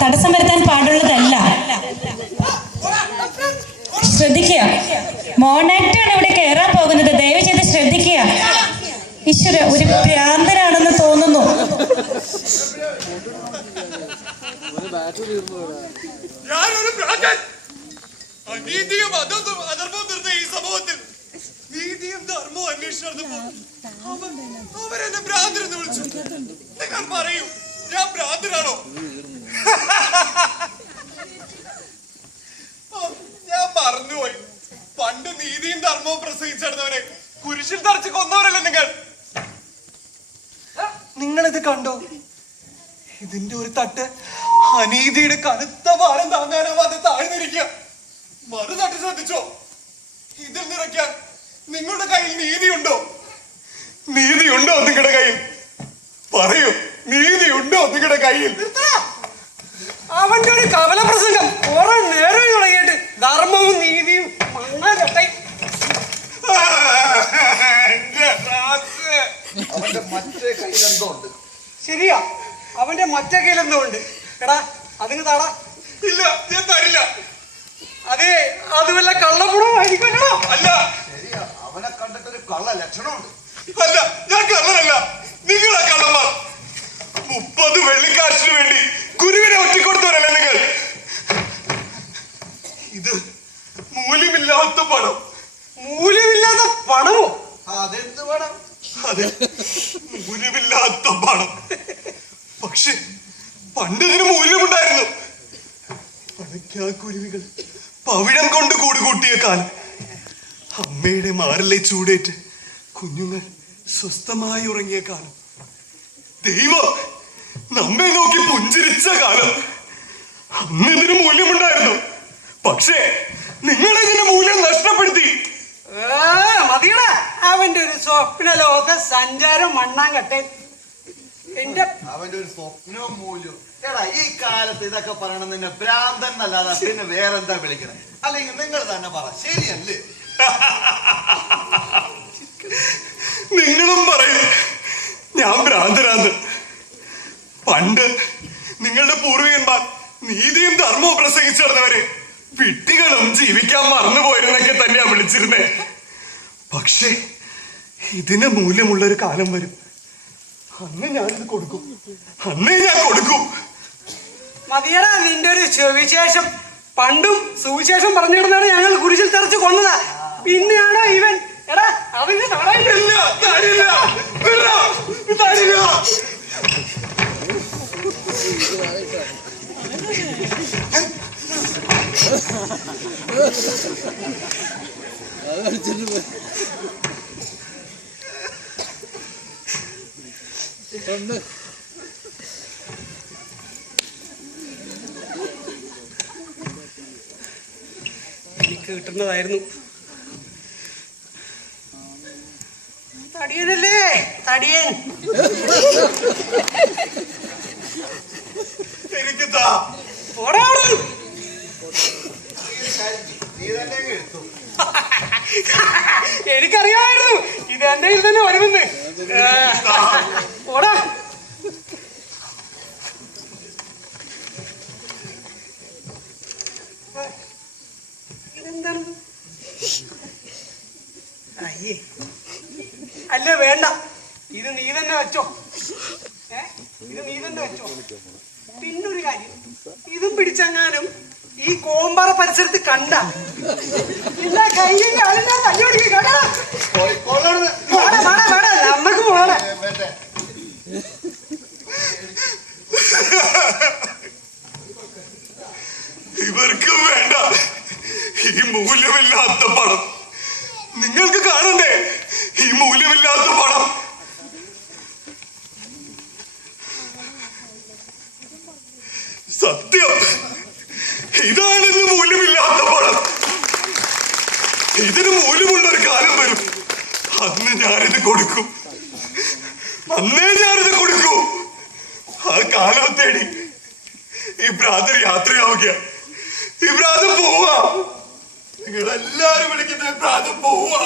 തടസ്സം വരുത്താൻ പാടുള്ളതല്ല. ശ്രദ്ധിക്കുക, മോണാക്ടാണ് ഇവിടെ കയറാൻ പോകുന്നത്. ദയവ് ചെയ്ത് ശ്രദ്ധിക്കുക. ഈശ്വര, ഒരു ഭ്രാന്തനാണെന്ന് തോന്നുന്നു. അനീതിയും അധർമ്മവും തീർന്ന ഈ സമൂഹത്തിൽ നീതിയും ധർമ്മവും അന്വേഷിച്ചു അവരെന്നെ ഭ്രാന്തരെന്ന് വിളിച്ചു. നിങ്ങൾ പറയൂ, ഞാൻ ഭ്രാന്തനാണോ? ഞാൻ മറന്നുപോയി. പണ്ട് നീതിയും ധർമ്മവും പ്രസംഗിച്ചിടുന്നവരെ കുരിശിൽ തറച്ച് കൊന്നവരല്ലേ നിങ്ങൾ. നിങ്ങളിത് കണ്ടോ? ഇതിന്റെ ഒരു തട്ട് അനീതിയുടെ കനത്ത ഭാരം താങ്ങാനാവാതെ താഴ്ന്നിരിക്കുക. മറുതട്ട് ശ്രദ്ധിച്ചോ? ഇതിൽ നിറയ്ക്കാൻ നിങ്ങളുടെ കയ്യിൽ നീതിയുണ്ടോ? നീതിയുണ്ടോ നിങ്ങളുടെ കയ്യിൽ? പറയൂ, നീതിയുണ്ടോ നിങ്ങളുടെ കയ്യിൽ? അവന്റെ ഒരു കവല പ്രസംഗം കുറെ നേരം തുടങ്ങിയിട്ട് ധർമ്മവും നീതിയും മണ്ണാകട്ടെ. അവന്റെ മറ്റേ കയ്യിൽ എന്തോ ഉണ്ട്. ശരിയാ, അവന്റെ മറ്റേ കയ്യിൽ എന്തോ ഉണ്ട്. എടാ, അതിന് താടാ. ഇല്ല, ഞാൻ തരില്ല. അതെ, അത് വല്ല കള്ളപ്പുറമായിരിക്കുമല്ലോ. അല്ല, ശരിയാ, അവനെ കണ്ടിട്ടൊരു കള്ള ലക്ഷണമുണ്ട്. അല്ല, ഞാൻ കള്ളനല്ല, നിങ്ങളാ കള്ളന്മാർ. 30 വെള്ളിക്കാശിന് വേണ്ടി ഗുരുവിനെ ഒറ്റിക്കൊടുത്തവരല്ലേ നിങ്ങൾ. ഇത് മൂല്യമില്ലാത്ത പണം. മൂല്യമില്ലാത്ത പണമോ? അതെന്ത് പണം? അതെ, മൂല്യമില്ലാത്ത പണം. പക്ഷെ പണ്ടിതിന് മൂല്യമുണ്ടായിരുന്നു. പണക്കാ കുരുവികൾ പവിഴം കൊണ്ട് കൂടുകൂട്ടിയ കാലം, അമ്മയുടെ മാറിലെ ചൂടേറ്റ് കുഞ്ഞുങ്ങൾ സ്വസ്ഥമായി ഉറങ്ങിയ കാലം, ദൈവം നമ്മെ നോക്കി പുഞ്ചിരിച്ച കാലം, അന്ന് ഇതിന് മൂല്യമുണ്ടായിരുന്നു. പക്ഷേ നിങ്ങൾ ഇതിന്റെ മൂല്യം നഷ്ടപ്പെടുത്തി. മതിയടാ, അവന്റെ ഒരു സ്വപ്ന ലോക സഞ്ചാരം മണ്ണാങ്കട്ടെ. അവന്റെ ഒരു സ്വപ്നവും മൂല്യവും. എടാ, ഈ കാലത്ത് ഇതൊക്കെ പറയണം നിന്നെ ഭ്രാന്തൻ എന്നല്ലാതെ പിന്നെ വേറെന്താ വിളിക്കണേ? അല്ലെങ്കിൽ നിങ്ങൾ തന്നെ പറ, ശരിയല്ലേ? നിങ്ങളും പറയും ഞാൻ ഭ്രാന്തരാന്ന്. പണ്ട് നിങ്ങളുടെ പൂർവികന്മാർ നീതിയും ധർമ്മവും പ്രസംഗിച്ചിരുന്നവരെ വിട്ടികളും ജീവിക്കാൻ മറന്നുപോയിരുന്നൊക്കെ തന്നെയാ വിളിച്ചിരുന്നേ. പക്ഷേ ഇതിന് മൂല്യമുള്ളൊരു കാലം വരും. അന്ന് ഞാനിത് കൊടുക്കും, അന്നേ ഞാൻ കൊടുക്കും. മതിയടാ, നിന്റെ ഒരു സുവിശേഷം. പണ്ടും സുവിശേഷം പറഞ്ഞിരുന്നാണ് ഞങ്ങൾ കുരിശിൽ തെറിച്ച് കൊന്നതാ. പിന്നെയാണോ ഇവൻ? എടാ, അതിന് തടയില്ല. എനിക്ക് കിട്ടുന്നതായിരുന്നു. തടിയനല്ലേ, തടിയൻ. എനിക്ക് എനിക്കറിയാമായിരുന്നു ഇത് എന്റെ കയ്യിൽ തന്നെ വരുമെന്ന്. ഓടാ. ഇതെന്താണ്? അയ്യേ, അല്ല വേണ്ട, ഇത് നീ തന്നെ വെച്ചോ. ഇത് നീ തന്നെ വെച്ചോ. പിന്നൊരു കാര്യം, ഇതും പിടിച്ചെങ്ങാനും ഈ കോമ്പാറ പരിസരത്ത് കണ്ട കയ്യും കാലിന്റെ തല്ലുപിടിക്കും കേട്ടോ. നമ്മക്ക് പോണേ. ഇവർക്കും വേണ്ട ഈ മൂല്യമില്ലാത്ത പണം. നിങ്ങൾക്ക് കാണണ്ടേ ഈ മൂല്യമില്ലാത്ത പണം? സത്യം, ഇതാണിന്ന് മൂല്യമില്ലാത്ത പണം. ഇതിന് മൂല്യമുള്ളൊരു കാലം വരും. അന്ന് ഞാനിത് കൊടുക്കും, അന്നേ ഞാനിത് കൊടുക്കൂ. ആ കാലം തേടി ഈ ഭ്രാതർ യാത്രയാവുക. ഈ ഭ്രാതം പോവാ. നിങ്ങളെല്ലാരും വിളിക്കുന്ന ഭ്രാതം പോവാ.